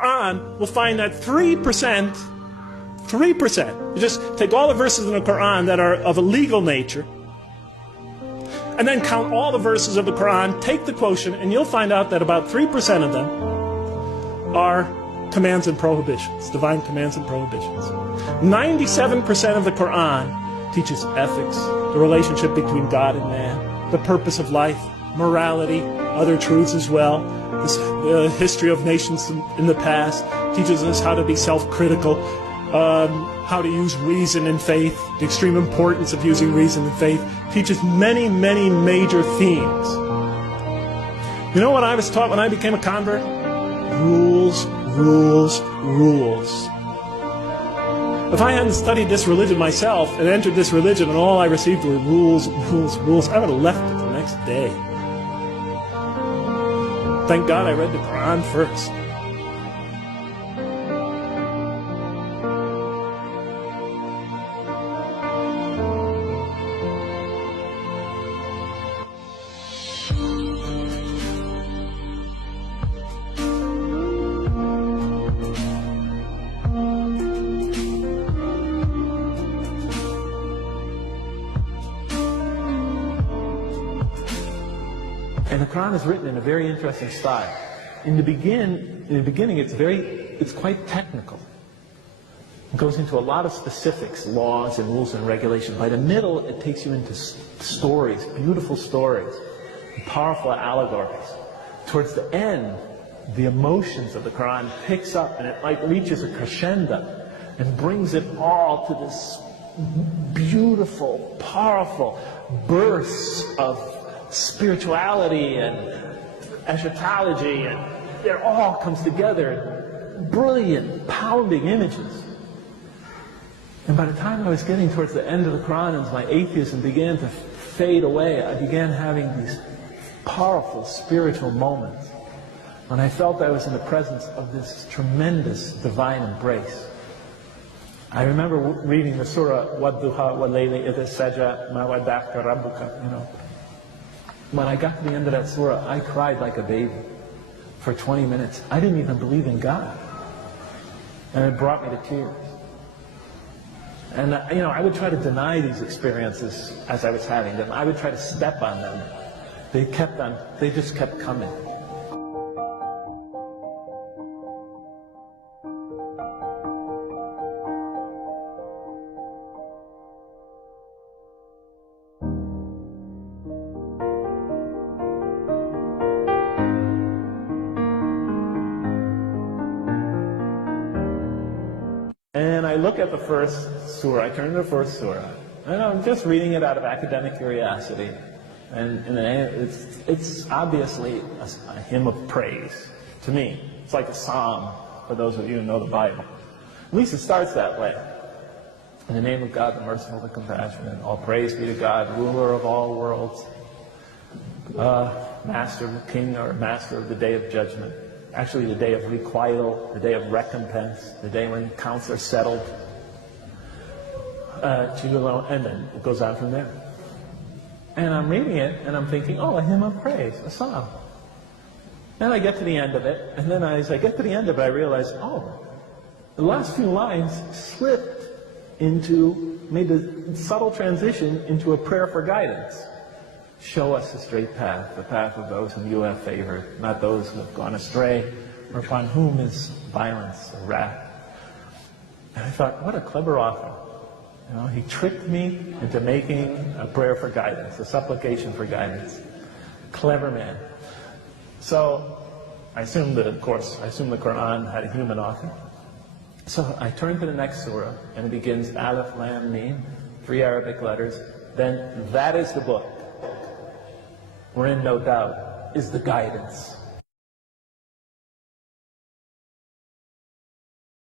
Quran, we'll find that 3%, you just take all the verses in the Quran that are of a legal nature, and then count all the verses of the Quran, take the quotient, and you'll find out that about 3% of them are commands and prohibitions, divine commands and prohibitions. 97% of the Quran teaches ethics, the relationship between God and man, the purpose of life, morality, other truths as well. The history of nations in the past teaches us how to be self-critical, how to use reason and faith, the extreme importance of using reason and faith, teaches many, many major themes. You know what I was taught when I became a convert? Rules, rules, rules. If I hadn't studied this religion myself and entered this religion and all I received were rules, rules, rules, I would have left it the next day. Thank God I read the Quran first. And the Quran is written in a very interesting style. In the beginning, it's quite technical. It goes into a lot of specifics, laws and rules and regulations. By the middle, it takes you into stories, beautiful stories, powerful allegories. Towards the end, the emotions of the Quran picks up and it like reaches a crescendo and brings it all to this beautiful, powerful bursts of spirituality and eschatology, and it all comes together, brilliant, pounding images. And by the time I was getting towards the end of the Quran, as my atheism began to fade away, I began having these powerful spiritual moments when I felt I was in the presence of this tremendous divine embrace. I remember reading the surah, وَالضُّحَى وَاللَّيْلِ إِذَا سَجَى مَا وَدَّعَكَ رَبُّكَ, you know. When I got to the end of that surah, I cried like a baby for 20 minutes. I didn't even believe in God. And it brought me to tears. And you know, I would try to deny these experiences as I was having them. I would try to step on them. They just kept coming. And I look at the first surah, I turn to the first surah, and I'm just reading it out of academic curiosity. And it's obviously a hymn of praise to me. It's like a psalm for those of you who know the Bible. At least it starts that way. In the name of God, the merciful, the compassionate, all praise be to God, ruler of all worlds, master, king, or master of the day of judgment. Actually, the day of requital, the day of recompense, the day when accounts are settled. To you alone, and then it goes on from there. And I'm reading it, and I'm thinking, oh, a hymn of praise, a psalm. And I get to the end of it, and then as I get to the end of it, I realize, oh, the last few lines slipped made a subtle transition into a prayer for guidance. Show us the straight path, the path of those whom you have favored, not those who have gone astray, or upon whom is violence or wrath. And I thought, what a clever author. You know, he tricked me into making a prayer for guidance, a supplication for guidance. Clever man. So I assumed that, of course, the Quran had a human author. So I turn to the next surah, and it begins Alif, Lam, Mim, 3 Arabic letters. Then that is the book, wherein, no doubt, is the guidance